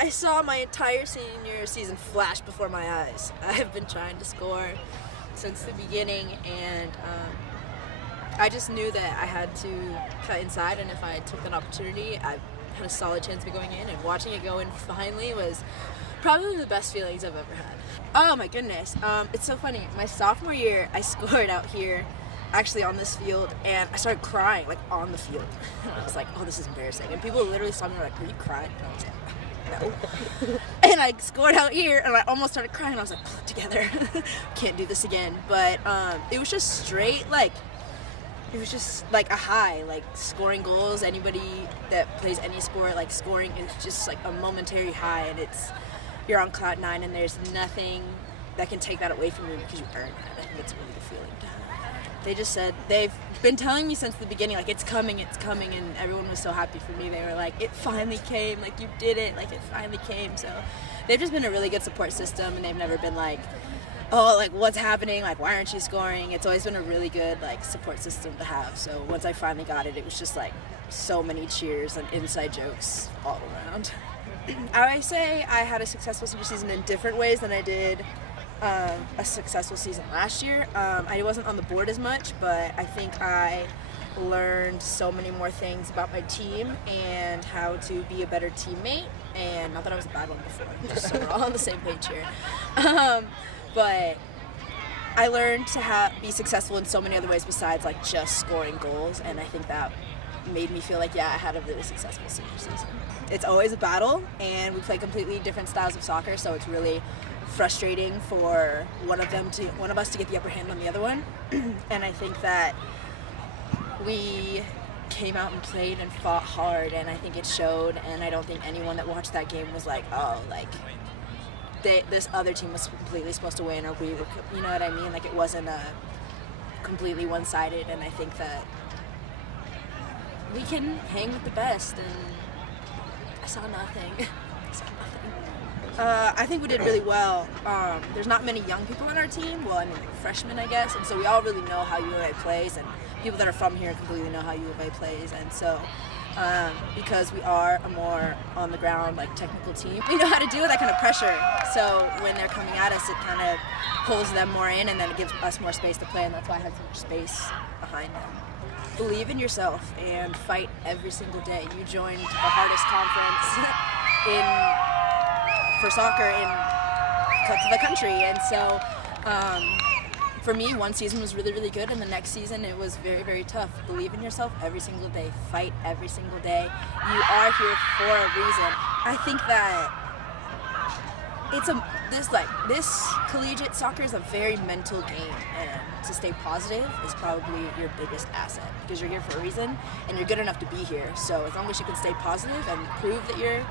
I saw my entire senior season flash before my eyes. I've been trying to score since the beginning, and I just knew that I had to cut inside, and if I took that opportunity, I had a solid chance of going in, and watching it go in finally was probably the best feelings I've ever had. Oh my goodness. It's so funny. My sophomore year, I scored out here, actually on this field, and I started crying, like, on the field. I was like, oh, this is embarrassing. And people literally saw me and were like, were you crying? And I was like, no. And I scored out here, and I almost started crying. I was like, pull it together. Can't do this again. But it was just straight, like, it was just like a high, like scoring goals. Anybody that plays any sport, like scoring is just like a momentary high, and you're on cloud nine, and there's nothing that can take that away from you because you earned it. I think it's a really good feeling to have. They just said, they've been telling me since the beginning, like, it's coming, and everyone was so happy for me. They were like, it finally came, like, you did it, like, it finally came. So they've just been a really good support system, and they've never been like, oh, like, what's happening, like, why aren't you scoring? It's always been a really good, like, support system to have. So once I finally got it, it was just like so many cheers and inside jokes all around. I say I had a successful senior season in different ways than I did a successful season last year. I wasn't on the board as much, but I think I learned so many more things about my team and how to be a better teammate. And not that I was a bad one before, just so we're all on the same page here. But I learned to be successful in so many other ways besides, like, just scoring goals, and I think that made me feel like, yeah, I had a really successful senior season. It's always a battle, and we play completely different styles of soccer, so it's really frustrating for one of us to get the upper hand on the other one. And I think that we came out and played and fought hard, and I think it showed, and I don't think anyone that watched that game was like, oh, like, this other team was completely supposed to win, or we were, you know what I mean? Like, it wasn't completely one-sided, and I think that we can hang with the best, and I saw nothing. I think we did really well. There's not many young people on our team. Well, I mean, like freshmen, I guess, and so we all really know how U of A plays, and people that are from here completely know how U of A plays, and so because we are a more on-the-ground, like, technical team, we know how to deal with that kind of pressure. So when they're coming at us, it kind of pulls them more in, and then it gives us more space to play, and that's why I had so much space behind them. Believe in yourself and fight every single day. You joined the hardest conference for soccer in the country, and so for me, one season was really, really good, and the next season it was very, very tough. Believe in yourself every single day. Fight every single day. You are here for a reason. I think that this collegiate soccer is a very mental game, and to stay positive is probably your biggest asset, because you're here for a reason, and you're good enough to be here. So as long as you can stay positive and prove that you're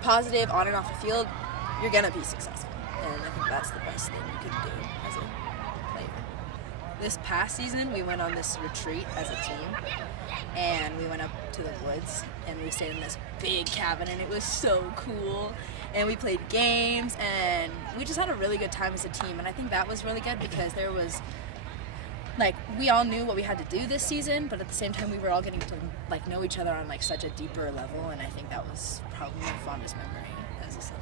positive on and off the field, you're gonna be successful. And I think that's the best thing you can do as a player. This past season, we went on this retreat as a team, and we went up to the woods, and we stayed in this big cabin, and it was so cool. And we played games, and we just had a really good time as a team. And I think that was really good because there was, like, we all knew what we had to do this season, but at the same time we were all getting to, like, know each other on, like, such a deeper level, and I think that was probably my fondest memory as a summer.